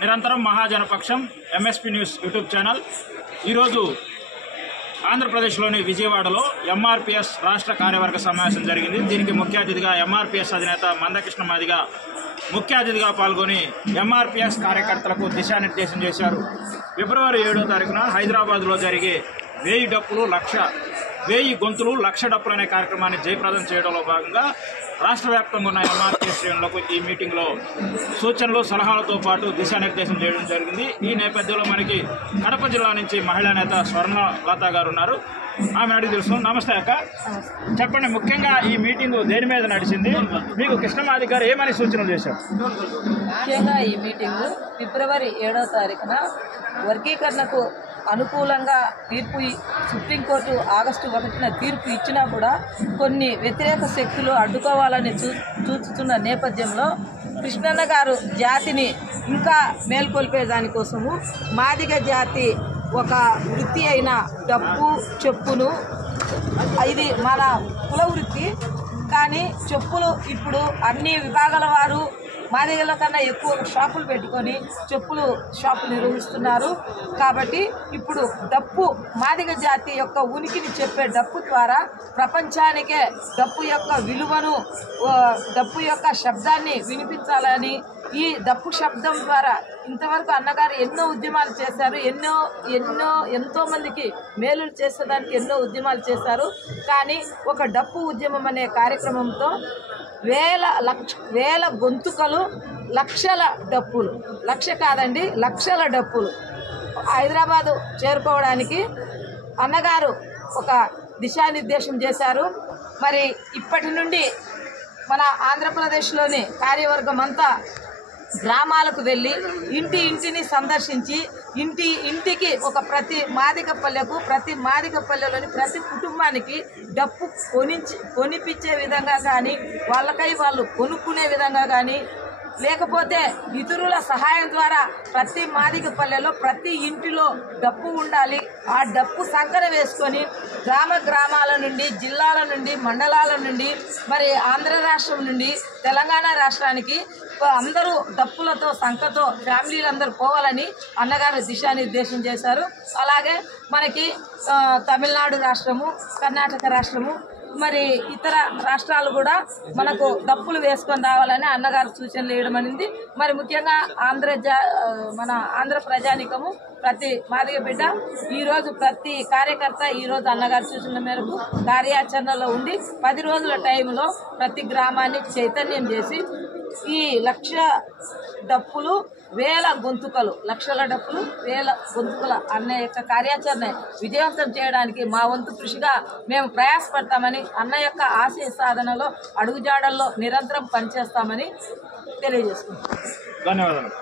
నిరంతరం మహాజనపక్షం MSP news YouTube channel ఈరోజు ఆంధ్రప్రదేశ్లోని విజయవాడలో ఎంఆర్పీఎస్ రాష్ట్ర కార్యవర్గ సమావేశం జరిగింది. దీనికి ముఖ్య అతిథిగా ఎంఆర్పీఎస్ అధినేత మందకృష్ణ మాదిగ ముఖ్య అతిథిగా పాల్గొని ఎంఆర్పీఎస్ కార్యకర్తలకు దిశానిర్దేశం చేశారు. ఫిబ్రవరి 7వ తారీఖున హైదరాబాద్లో జరిగే 1000 డప్పులు 1000 గొంతులు 1,00,000 డప్పులు అనే కార్యక్రమాన్ని జయప్రదం చేయడంలో భాగంగా రాష్ట్ర వ్యాప్తంగా ఉన్న ఎంఆర్పీఎస్ శ్రేణులకు ఈ మీటింగ్లో సూచనలు సలహాలతో పాటు దిశానిర్దేశం చేయడం జరిగింది. ఈ నేపథ్యంలో మనకి కడప జిల్లా నుంచి మహిళా నేత స్వర్ణలత గారు ఉన్నారు. ఆమె అడిగి తెలుసు. నమస్తే అక్క, చెప్పండి, ముఖ్యంగా ఈ మీటింగ్ దేని మీద నడిచింది? మీకు కృష్ణమాది గారు ఏమని సూచనలు చేశారు? ముఖ్యంగా ఈ మీటింగ్ ఫిబ్రవరి 7వ తారీఖున వర్గీకరణకు అనుకూలంగా తీర్పు సుప్రీంకోర్టు ఆగస్టు 1న తీర్పు ఇచ్చినా కూడా కొన్ని వ్యతిరేక శక్తులు అడ్డుకోవాలని చూస్తున్న నేపథ్యంలో కృష్ణన్న గారు జాతిని ఇంకా మేల్కొల్పే దానికోసము మాదిగ జాతి ఒక వృత్తి అయిన డప్పు చెప్పును, ఇది మన కుల వృత్తి, కానీ చెప్పులు ఇప్పుడు అన్ని విభాగాల వారు మాదిగల కన్నా ఎక్కువ షాపులు పెట్టుకొని చెప్పులు షాపులు నిర్వహిస్తున్నారు. కాబట్టి ఇప్పుడు డప్పు మాదిగ జాతి యొక్క ఉనికిని చెప్పే డప్పు ద్వారా ప్రపంచానికే డప్పు యొక్క విలువను, డప్పు యొక్క శబ్దాన్ని వినిపించాలని ఈ డప్పు శబ్దం ద్వారా ఇంతవరకు అన్నగారు ఎన్నో ఉద్యమాలు చేశారు, ఎంతో మందికి మేలులు చేసేదానికి ఎన్నో ఉద్యమాలు చేశారు. కానీ ఒక డప్పు ఉద్యమం అనే కార్యక్రమంతో వేల గొంతుకలు, 1,00,000 డప్పులు, 1,00,000 కాదండి 1,00,000 డప్పులు హైదరాబాదు చేరుకోవడానికి అన్నగారు ఒక దిశానిర్దేశం చేశారు. మరి ఇప్పటి నుండి మన ఆంధ్రప్రదేశ్లోని కార్యవర్గం అంతా గ్రామాలకు వెళ్ళి ఇంటిని సందర్శించి ఇంటికి ఒక ప్రతి మాదిగ పల్లెలోని ప్రతి కుటుంబానికి డప్పు కొనిపించే విధంగా కానీ, వాళ్ళకై వాళ్ళు కొనుక్కునే విధంగా కానీ, లేకపోతే ఇతరుల సహాయం ద్వారా ప్రతి మాదిగ పల్లెలో ప్రతి ఇంటిలో డప్పు ఉండాలి. ఆ డప్పు సంకర వేసుకొని గ్రామాల నుండి, జిల్లాల నుండి, మండలాల నుండి, మరి ఆంధ్ర రాష్ట్రం నుండి తెలంగాణ రాష్ట్రానికి అందరూ డప్పులతో సంకతో ఫ్యామిలీలందరూ పోవాలని అన్నగారు దిశానిర్దేశం చేశారు. అలాగే మనకి తమిళనాడు రాష్ట్రము, కర్ణాటక రాష్ట్రము, మరి ఇతర రాష్ట్రాలు కూడా మనకు డప్పులు వేసుకొని రావాలని అన్నగారు సూచనలు వేయడం అనేది. మరి ముఖ్యంగా మన ఆంధ్ర ప్రజానికము ప్రతి మాదిగ బిడ్డ ఈరోజు ప్రతి కార్యకర్త ఈరోజు అన్నగారు సూచనల మేరకు కార్యాచరణలో ఉండి 10 రోజుల టైంలో ప్రతి గ్రామాన్ని చైతన్యం చేసి ఈ 1,00,000 డప్పులు 1000 గొంతుకలు, 1,00,000 డప్పులు 1000 గొంతుకల అన్న యొక్క కార్యాచరణ విజయవంతం చేయడానికి మా వంతు కృషిగా మేము ప్రయాసపడతామని, అన్న యొక్క ఆశయ సాధనలో అడుగుజాడల్లో నిరంతరం పనిచేస్తామని తెలియజేసుకుంటాం. ధన్యవాదాలు.